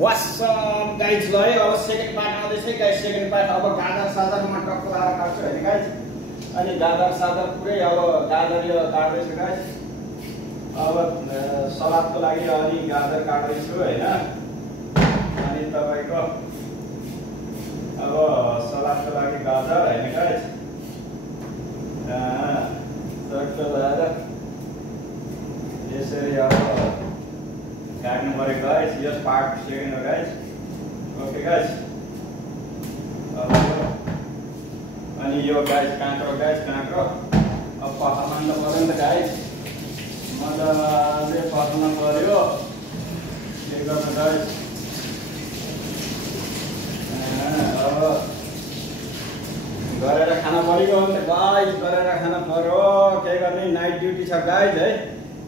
WhatsApp guys ल है अब सेकेन्ड पार्ट आउँदैछ गाइज सेकेन्ड पार्ट अब गाजर साजरमा टक्क लाएर काट्छु होइन गाइज अनि गाजर साजर पुरै अब गाजर यो काट्दैछु गाइज अब सलादको लागि अलि गाजर काट्दैछु होइन अनि तपाईँको अब सलादको लागि गाजर होइन गाइज टक्क लाएर यसरी अब काट्नु पऱ्यो गाइज यो पार्ट सेकेन्ड हो गाइज ओके गाइज अनि यो गाइज काँक्रो अब पकाउनु त पऱ्यो नि त गाइज मजाले पकाउनु पऱ्यो के गर्नु गाइज अब गरेर खाना पऱ्यो नि त गाइज गरेर खाना पऱ्यो के गर्ने नाइट ड्युटी छ गाइज है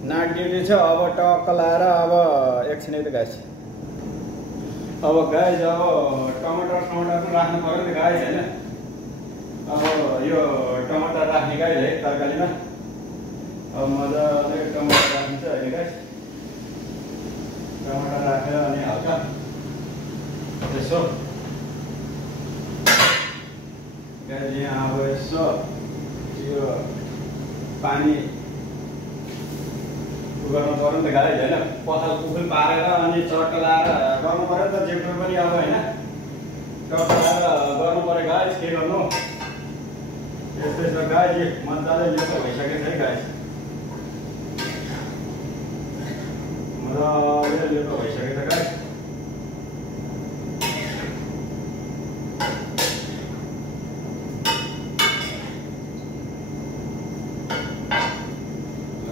नाइट ड्युटी छ अब टक्क लाएर अब एकछिनै त गाइज अब गाइज अब टमाटर पनि राख्नु पऱ्यो नि त गाइज होइन अब यो टमाटर राख्ने गाइज है तरकारीमा अब मजाले टमाटर राखिन्छ होइन गाइज टमाटर राखेर अनि हल्का यसो गाइज यहाँ अब यसो यो पानी गर्नु पऱ्यो नि त गाइज होइन पखाल पुखुल पारेर अनि चट्ट लाएर गर्नु पऱ्यो नि त जेठो पनि अब होइन चट्ट लाएर गर्नु पऱ्यो गाइज के गर्नु यस्तै छ गाइज मजाले लेतो भइसकेको छ है गाइज मजाले लेतो भइसकेको छ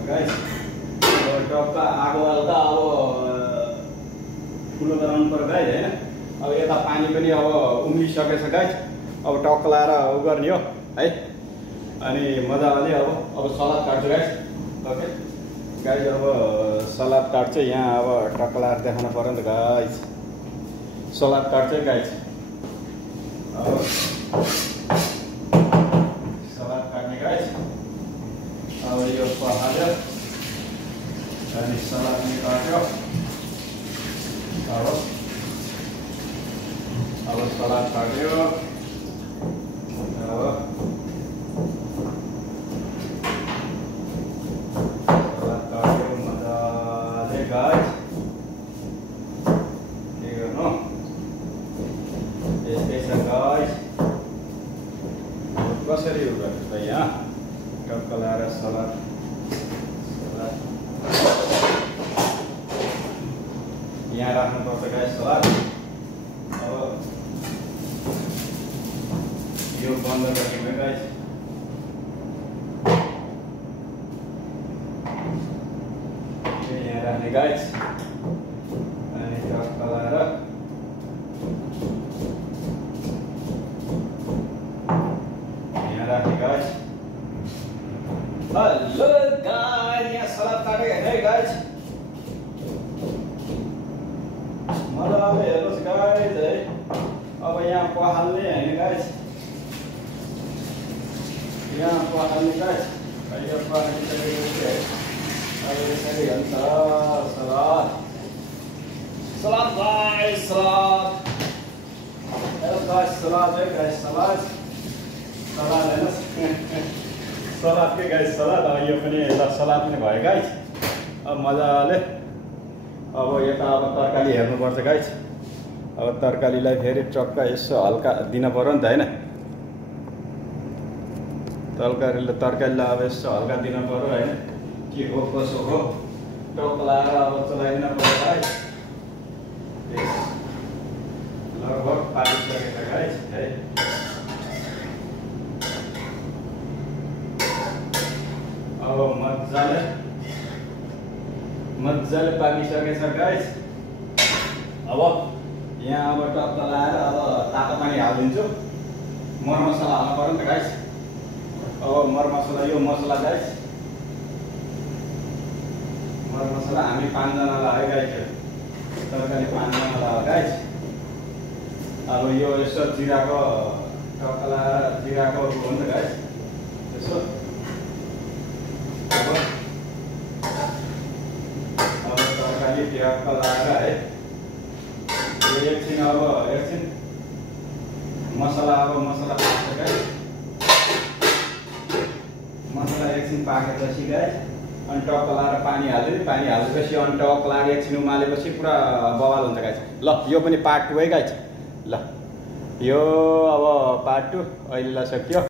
गाइज टक्क आगो हल्का अब ठुलो गराउनु पर्यो गाइज होइन अब यता पानी पनि अब उम्लिसकेछ गाइज अब टक्क लाएर उ गर्ने हो है अनि मजाले अब सलाद काट्छु गाइज ओके गाइज अब सलाद काट्छु यहाँ अब टक्क लाएर देखाउनु पर्यो नि त गाइज सलाद काट्छु गाइज अब सलाद काट्ने गाइज अब यो पखाल्यो अनि सलाद पनि काट्यो अब सलाद काट्यो मजाले गाइज के गर्नु यस्तै छ गाइज कसरी उ गर्नु त यहाँ टक्क लाएर सलाद यहाँ राख्नुपर्छ गाइज सलाद अब यो बन्द गर्ने गाइज यहाँ राख्ने गाइज अनि टक्क लाएर यहाँ राख्ने गाइज हेलो गाइज यहाँ सलाद काटेको होइन है गाइज मजाले हेर्नुहोस् गाइज है अब यहाँ पखाल्ने होइन गाइज यहाँ पखाल्ने गाइज यो पखालिसकेपछि है अब यसरी हुन्छ salad salad guys salad hello guys salad है गाइज सलाद हेर्नुहोस् सलाद के गाइज सलाद अब यो पनि सलाद पनि भयो गाइज अब मजाले अब यता अब तरकारी हेर्नुपर्छ गाइज अब तरकारीलाई फेरि चक्क यसो हल्का दिन पऱ्यो नि त होइन तरकारीलाई अब यसो हल्का दिन पऱ्यो होइन के हो कसो हो टक्क लाएर अब चलाइदिन पऱ्यो गाइज लगभग पाकिसकेको छ गाइज है अब मजाले पाकिसकेछ गाइज अब यहाँ अब टक्क लाएर अब तातो पानी हालिदिन्छु मर मसला हाल्नु पऱ्यो नि त गाइज अब मर मसला यो मसला गाइज मर मसला हामी 5 जनालाई है गाइज तरकारी 5 जनालाई हो गाइज अब यो यसो जिराको टक्क लाएर जिराको हो नि त गाइज यसो अब तरकारी टक्क लाएर है एकछिन मसला पाक्छ गाइस। मसला एकछिन पाकेपछि गाइस अनि टक्क लाएर पानी हाल्दिनु। पानी हालेपछि अनि टक्क लाएर एकछिन उमालेपछि पुरा बवाल हुन्छ गाइस। ल यो पनि पार्ट 2 है गाइस। ल यो अब पार्ट 2 अहिले सक्यो।